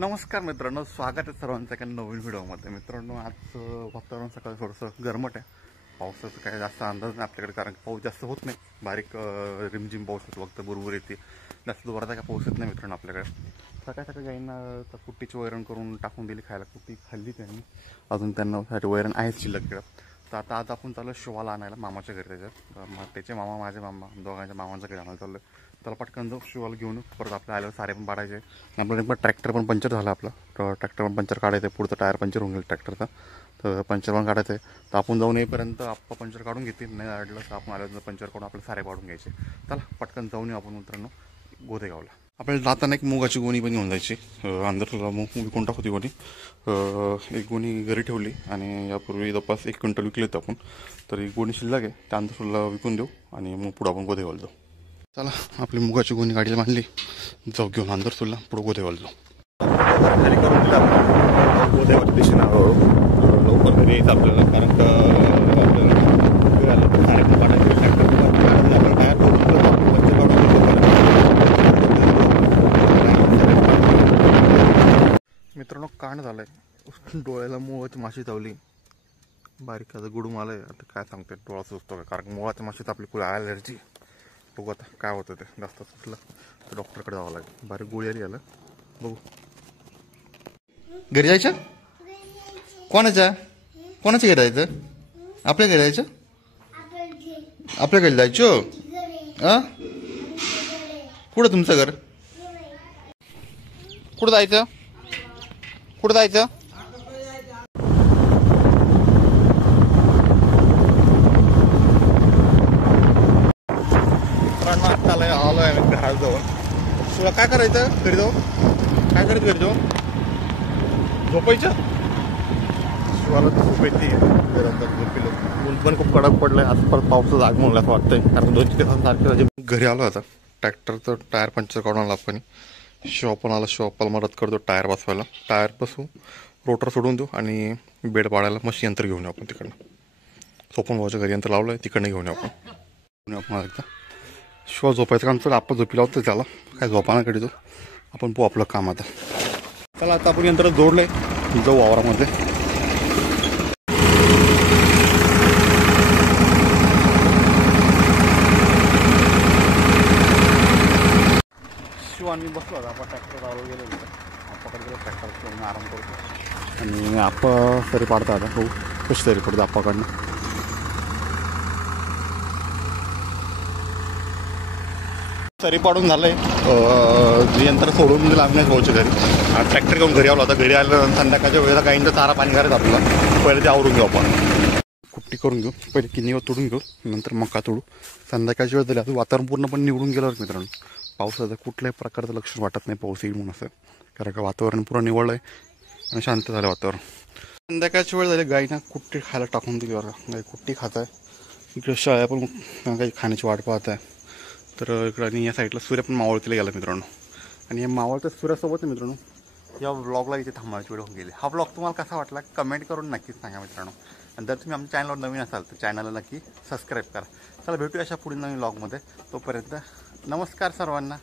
नमस्कार मित्रांनो, स्वागत आहे सर्वांचं एका नवीन व्हिडिओमध्ये। मित्रांनो, आज वातावरण सकाळी थोडंसं गरमट आहे। पावसाचा काही जास्त अंदाज नाही आपल्याकडे, कारण पाऊस जास्त होत नाही। बारीक रिमझिम पाऊस होतो, फक्त बुरबुर येते, जास्त जोराचा काय पाऊस येत नाही मित्रांनो आपल्याकडे। सकाळी सकाळी गाईंना कुट्टीची वैरण करून टाकून दिली खायला, कुट्टी खाल्ली त्यांनी, अजून त्यांना वैरण आहेच शिल्लक इकडं। तर आता आज आपण चाललो शिवाला आणायला मामाच्या घरी। त्याचे मामा, माझे मामा, दोघांच्या मामांच्या घरी आणायला चाललो। त्याला पटकन जाऊ, शिवाला घेऊन परत आपल्या आल्यावर सारे पण पाडायचे। आपल्याला ट्रॅक्टर पण पंक्चर झाला, आपला ट्रॅक्टर पण पंक्चर काढायचं आहे, पुढचं टायर पंक्चर होऊन गेलं ट्रॅक्टरचा, तर पंक्चर पण काढायचं आहे। तर आपण जाऊन येईपर्यंत आप्पा पंक्चर काढून घेतील, नाही काढलं तर आपण आल्यानंतर पंक्चर काढून आपले सारे पाडून घ्यायचे। चला पटकन जाऊन येऊ आपण मित्रांनो गोदेगावला। आपल्याला जाताना एक मुगाची गोणी पण घेऊन जायची, अंदर मूग विकून टाकू ती गोणी। एक गोणी घरी ठेवली आणि यापूर्वी जवळपास 1 क्विंटल विकले होते आपण, तर एक गोणी शिल्लक आहे, त्या अंदरला विकून देऊ आणि मग पुढं आपण गोदेगावला जाऊ। चला आपली मुगाची गोणी गाडीला बांधली, जाऊ घेऊन अंदर सुरला पुढं गोदेगावला जाऊ। खाली करून दिला आपण गोदेगावच्या दिशेनं लवकर घरी यायचं आपल्याला, कारण मित्रांनो कांड झालंय, डोळ्याला मुळाची माशी चावली, बारीक गुडूम आलंय। आता काय सांगते, डोळा सुचतो का, कारण मुळाच्या माशीत आपली कुल ॲलर्जी। बघू आता काय होतं, ते जास्त सुटलं तर डॉक्टरकडे जावं लागेल। बारीक गोळी आली आलं, बघू। घरी जायचं? कोणाच्या कोणाच्या घरी जायचं? आपल्या घरी जायचं? आपल्या घरी जायचं? कुठं तुमचं घर? कुठं जायचं? कुठं जायचं? आलो आहे मी घरात जाऊन। तुला काय करायचं घरी जाऊ? काय करायचं घरी जाऊ? झोपायचं? शिवाला झोप येते, झोपेलो। ऊन पण खूप कडक पडलंय, आज परत पावसाचं आगमन असं वाटतंय, कारण 2 दिवसांसारखं घरी आलो। आता ट्रॅक्टरचं टायर पंक्चर काढून आला आपण, शिवा पण आला। शिवापाला मदत करतो टायर बसवायला, टायर बसवू, रोटर सोडून देऊ आणि बेड पाडायला मशीन यंत्र घेऊन येऊ आपण तिकडनं। सोपन भावाच्या घरी यंत्र लावलं आहे, तिकडनं घेऊन येऊ आपण एकदा। शिवा झोपायचं काम चल, आपण झोपी लावतो त्याला, काय झोपाना कडे तो आपण पोहू आपलं काम आता। चला आता आपण यंत्र जोडलंय, जाऊ वावरामध्ये। शिवानी बसलो आता, आपण ट्रॅक्टर चालू गेलो होतं, आप्पाकडे गेलो ट्रॅक्टर आराम करतो आणि आप्पा तरी पाडता आता, हो कशी तरी पडतो आप्पाकडनं। सरी पाडून झालंय, यंत्र सोडून दिलं आम्ही भाऊच्या घरी। ट्रॅक्टर घेऊन घरी आलो। आता घरी आल्यानंतर संध्याकाळच्या वेळेला गाईंचा चारा पाणी करायचं आपल्याला, पहिले ते आवरून घेऊ आपण, कुट्टी करून घेऊ, पहिले किनीवर तोडून घेऊ, नंतर मका तोडू। संध्याकाळची वेळ झाली, आता वातावरण पूर्णपणे निवडून गेलं मित्रांनो। पावसाचं कुठल्याही प्रकारचं लक्षण वाटत नाही पाऊस येईल म्हणून, असं कारण का वातावरण पूर्ण निवडलं आहे आणि शांत झालं वातावरण। संध्याकाळची वेळ झाली, गाईना कुट्टी खायला टाकून दिली बरं, गाई कुट्टी खात आहे। इकडे शाळा पण काही खाण्याची वाट पाहत आहे, तर इकडं आणि या साईडला सूर्य पण मावळतीला गेला मित्रांनो। आणि या मावळत्या सूर्यासोबत मित्रांनो या व्लॉगला इथे थांबवायची वेळ होऊन गेली। हा व्लॉग तुम्हाला कसा वाटला कमेंट करून नक्कीच सांगा मित्रांनो, आणि जर तुम्ही आमच्या चॅनलवर नवीन असाल तर चॅनलला नक्की सबस्क्राईब करा। चला भेटूया अशा पुढील नवीन व्लॉगमध्ये, तोपर्यंत नमस्कार सर्वांना।